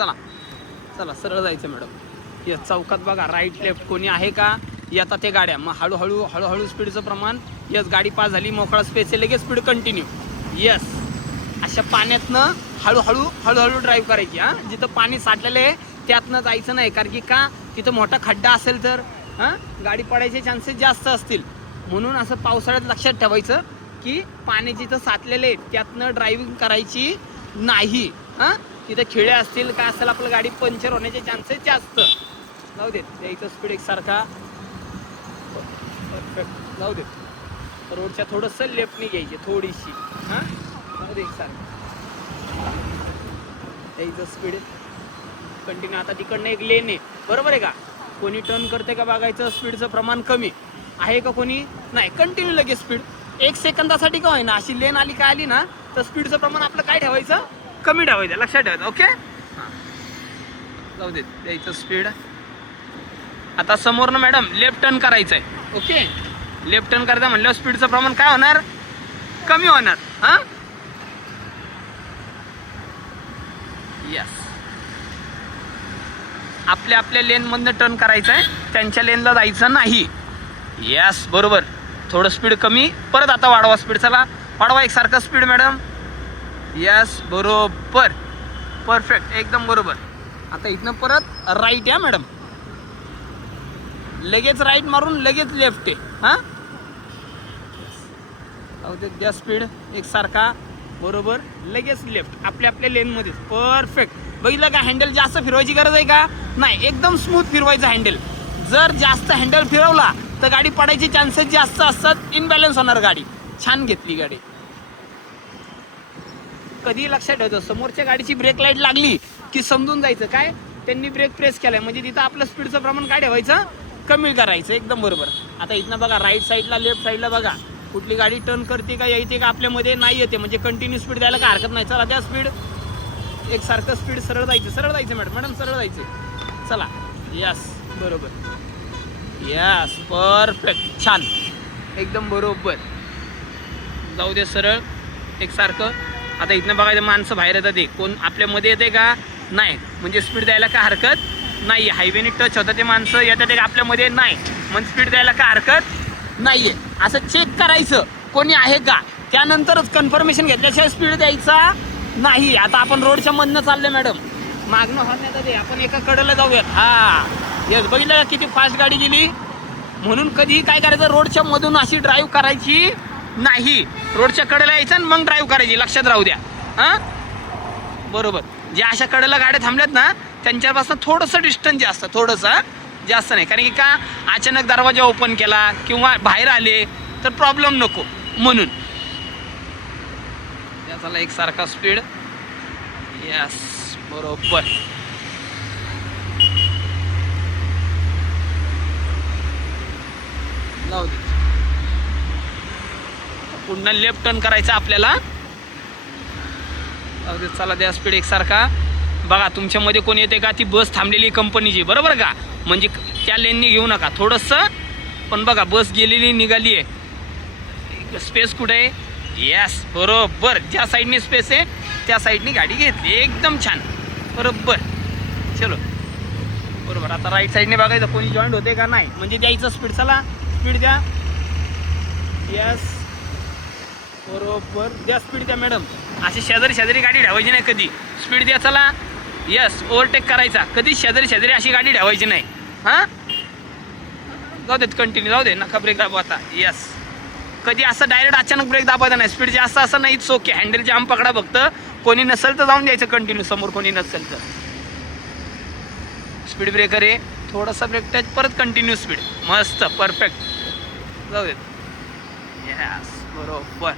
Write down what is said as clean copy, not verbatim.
चला चला सरळ जायचं मॅडम. या चौकात बघा राईट लेफ्ट कोणी आहे का, येतात ते गाड्या. मग हळूहळू स्पीडचं प्रमाण. यस गाडी पास झाली, मोकळा स्पेस आहे, लगेच स्पीड कंटिन्यू. यस अशा पाण्यातनं हळूहळू ड्राईव्ह करायची. हां जिथं पाणी साठलेलं आहे त्यातनं जायचं नाही, कारण की का तिथं मोठा खड्डा असेल तर गाडी पडायचे चान्सेस जास्त असतील. म्हणून असं पावसाळ्यात लक्षात ठेवायचं की पाणी जिथं साचलेले आहे त्यातनं ड्रायव्हिंग करायची नाही. तिथं खिळे असतील काय असेल आपलं गाडी पंक्चर होण्याचे चान्सेस जास्त. जाऊ देत द्यायचं स्पीड एकसारखा. परफेक्ट जाऊ देत. रोडच्या थोडंसं लेफ्टनी घ्यायची थोडीशी. जाऊ दे एकसारखं द्यायचं स्पीड कंटिन्यू. आता तिकडनं एक लेन आहे बरोबर आहे का, कोणी टर्न करते का बघायचं. स्पीडचं प्रमाण कमी आहे का कोणी नाही, कंटिन्यू लगेच स्पीड. 1 सेकंदासाठी का होईना अशी लेन आली काय आली ना तर स्पीडचं प्रमाण आपलं काय ठेवायचं, कमी ठेवायचं, लक्षात ठेवायचं. ओके जाऊ देत द्यायचं स्पीड. आता समोरनं मॅडम लेफ्ट टर्न करायचं आहे. ओके लेफ्ट टर्न करायचं म्हणल्यावर स्पीडचं प्रमाण काय होणार, कमी होणार. यस आपल्या लेनमधनं टर्न करायचं आहे, त्यांच्या लेनला जायचं नाही. यस बरोबर. थोडं स्पीड कमी, परत आता वाढवा स्पीड. चला वाढवा एकसारखं स्पीड मॅडम. यस बरोबर परफेक्ट एकदम बरोबर. आता इथनं परत राईट या मॅडम, लगेच राईट मारून लगेच लेफ्ट आहे. द्या स्पीड एकसारखा बरोबर, लगेच लेफ्ट आपल्या लेनमध्ये. परफेक्ट. बघितलं का, हँडल जास्त फिरवायची गरज आहे का नाही, एकदम स्मूथ फिरवायचं हँडल. जर जास्त हँडल फिरवला तर गाडी पडायचे चान्सेस जास्त असतात, इनबॅलन्स होणार गाडी. छान घेतली गाडी. कधी लक्षात ठेवायचं समोरच्या गाडीची ब्रेक लाईट लागली की समजून जायचं काय त्यांनी ब्रेक प्रेस केलाय, म्हणजे तिथं आपलं स्पीडचं प्रमाण काय ठेवायचं, कमी करायचं. एकदम बरोबर. आता इथनं बघा राईट साईडला लेफ्ट साईडला बघा कुठली गाडी टर्न करते का येते का आपल्यामध्ये नाही येते, म्हणजे कंटिन्यू स्पीड द्यायला काय हरकत नाही. चला द्या स्पीड एकसारखं स्पीड. सरळ जायचं मॅडम सरळ जायचं. चला यस बरोबर. यस परफेक्ट छान एकदम बरोबर. जाऊ दे सरळ एकसारखं. आता इथनं बघायचं माणसं बाहेर येतात ते कोण आपल्यामध्ये येते का नाही, म्हणजे स्पीड द्यायला काय हरकत नाही. हायवेने टच होतं ते माणसं येतात ते आपल्यामध्ये नाही, म्हणजे स्पीड द्यायला काय हरकत नाही आहे. असं चेक करायचं कोणी आहे का, त्यानंतरच कन्फर्मेशन घेतल्याशिवाय स्पीड द्यायचा नाही. आता आपण रोडच्या मधनं चालले मॅडम, मागणं हॉर्न येतात ते, आपण एका कडेला जाऊयात. यस बघितलं का किती फास्ट गाडी गेली. म्हणून कधी काय करायचं, रोडच्या मधून अशी ड्राईव्ह करायची नाही, रोडच्या कडेला यायचं आणि मग ड्राईव्ह करायची. लक्षात राहू द्या. बरोबर. ज्या अशा कडेला गाड्या थांबल्यात ना त्यांच्यापासून थोडंसं डिस्टन्स जास्त, थोडंसं जास्त नाही, कारण की का अचानक दरवाजा ओपन केला किंवा बाहेर आले तर प्रॉब्लेम नको म्हणून. त्याचा एकसारखा स्पीड. यस बरोबर. लावू दे. पुन्हा लेफ्ट टर्न करायचा आपल्याला. लावू दे. चला द्या स्पीड एकसारखा. बघा तुमच्यामध्ये कोण येते का, ती बस थांबलेली कंपनीची बरोबर का, म्हणजे त्या लेननी घेऊ नका थोडंसं. पण बघा बस गेलेली निघाली आहे, स्पेस कुठे आहे. यस बरोबर. ज्या साईडनी स्पेस आहे त्या साईडनी गाडी घेतली. एकदम छान बरोबर. चलो बरोबर. आता राईट साईडने बघायचं कोणी जॉईंट होते का नाही, म्हणजे द्यायचं स्पीड. चला स्पीड द्या. यस बरोबर द्या स्पीड द्या मॅडम. अशी शेजारी गाडी ठेवायची नाही कधी, स्पीड द्या. चला यस ओव्हरटेक करायचा, कधी शेजारी अशी गाडी ठेवायची नाही. जाऊ देत कंटिन्यू, जाऊ दे नका ब्रेक दाबवा आता. यस कधी असं डायरेक्ट अचानक ब्रेक दाबायचा नाही, स्पीड जास्त असं नाहीच. ओके हँडल जाम पकडा फक्त, कोणी नसेल तर जाऊन द्यायचं कंटिन्यू, समोर कोणी नसेल तर. स्पीड ब्रेकर आहे, थोडासा ब्रेक टच, परत कंटिन्यू स्पीड. मस्त परफेक्ट. जाऊ देत. यस बरोबर.